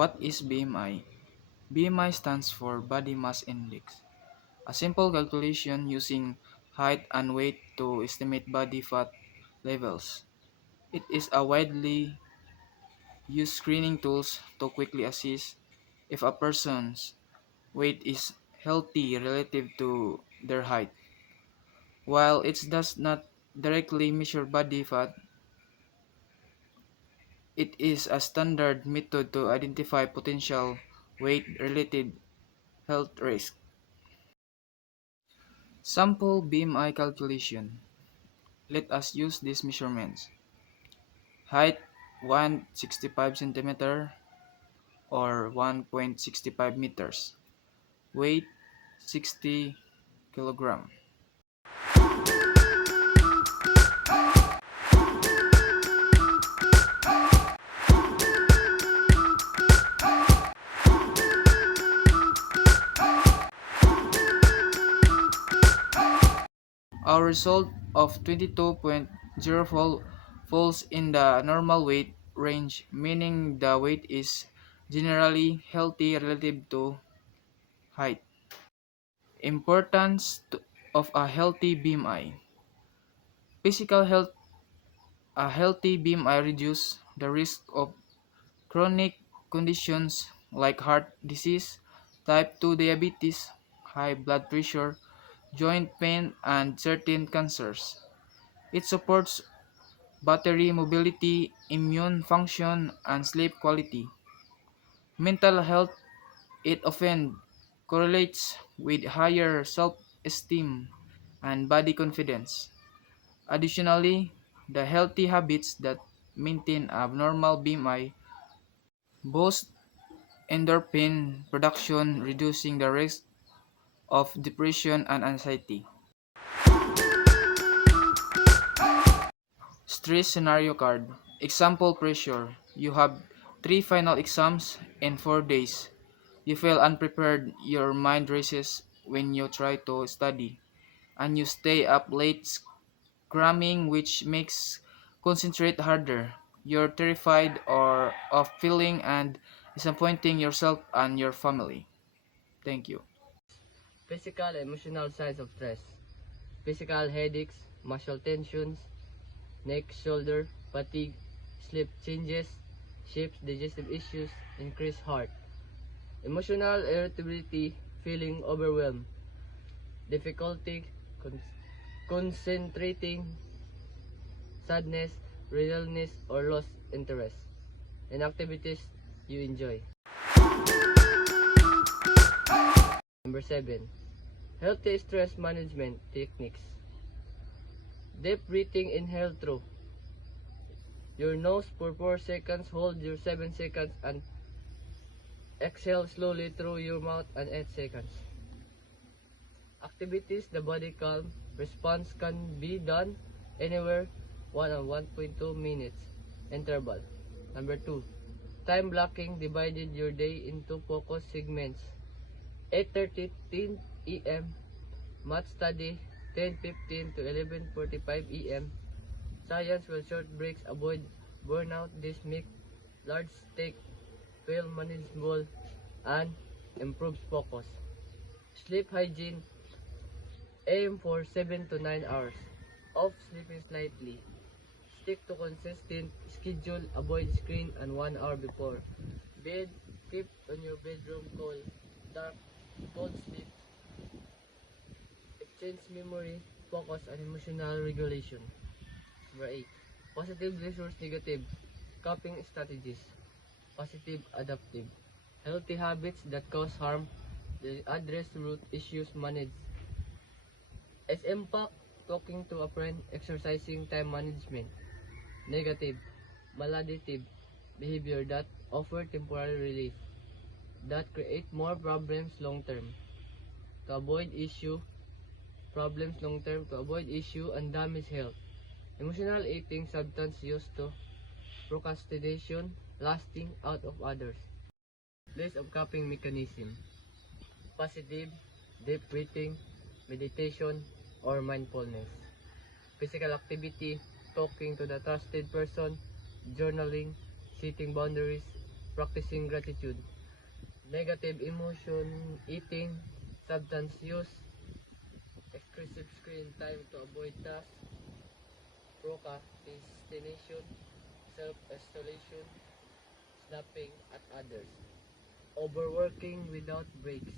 What is BMI? BMI stands for Body Mass Index, a simple calculation using height and weight to estimate body fat levels. It is a widely used screening tool to quickly assess if a person's weight is healthy relative to their height. While it does not directly measure body fat, it is a standard method to identify potential weight-related health risks. Sample BMI calculation. Let us use these measurements. Height 165 cm or 1.65 meters. Weight 60 kg. Our result of 22.0 falls in the normal weight range, meaning the weight is generally healthy relative to height. Importance of a healthy BMI. Physical health. A healthy BMI reduces the risk of chronic conditions like heart disease, type 2 diabetes, high blood pressure, joint pain, and certain cancers. It supports battery mobility, immune function, and sleep quality. Mental health. It often correlates with higher self-esteem and body confidence. Additionally, the healthy habits that maintain a normal BMI boost endorphin production, reducing the risk of depression and anxiety. Stress scenario card. Example pressure. You have 3 final exams in 4 days. You feel unprepared, your mind races when you try to study, and you stay up late cramming which makes concentrate harder. You're terrified or of feeling and disappointing yourself and your family. Thank you. Physical and emotional signs of stress. Physical headaches, muscle tensions, neck, shoulder, fatigue, sleep changes, shapes, digestive issues, increased heart. Emotional irritability, feeling overwhelmed, difficulty con- concentrating, sadness, idleness, or lost interest in activities you enjoy. Number 7. Healthy stress management techniques. Deep breathing, inhale through your nose for 4 seconds, hold your 7 seconds, and exhale slowly through your mouth and 8 seconds. Activities the body calm response can be done anywhere 1 and 1.2 minutes interval. Number 2. Time blocking divided your day into focus segments. 8:30 10 a.m. Math study 10:15 to 11:45 a.m. Science will short breaks avoid burnout. This make large take feel manageable and improves focus. Sleep hygiene. Aim for 7 to 9 hours. Off sleeping slightly. Stick to consistent schedule. Avoid screen and 1 hour before bed. Keep on your bedroom cool. Dark, cold sleep. Exchange memory, focus, and emotional regulation. Number 8. Positive versus negative coping strategies. Positive adaptive. Healthy habits that cause harm. They address root issues managed. As impact, talking to a friend, exercising, time management. Negative, maladaptive behavior that offer temporary relief, that create more problems long term. To avoid issue, problems long term, to avoid issue and damage health. Emotional eating, substance use to procrastination, lasting out of others. List of coping mechanism. Positive, deep breathing, meditation, or mindfulness. Physical activity, talking to the trusted person, journaling, setting boundaries, practicing gratitude. Negative emotion, eating, substance use, excessive screen time to avoid tasks, procrastination, self-isolation, snapping at others, overworking without breaks.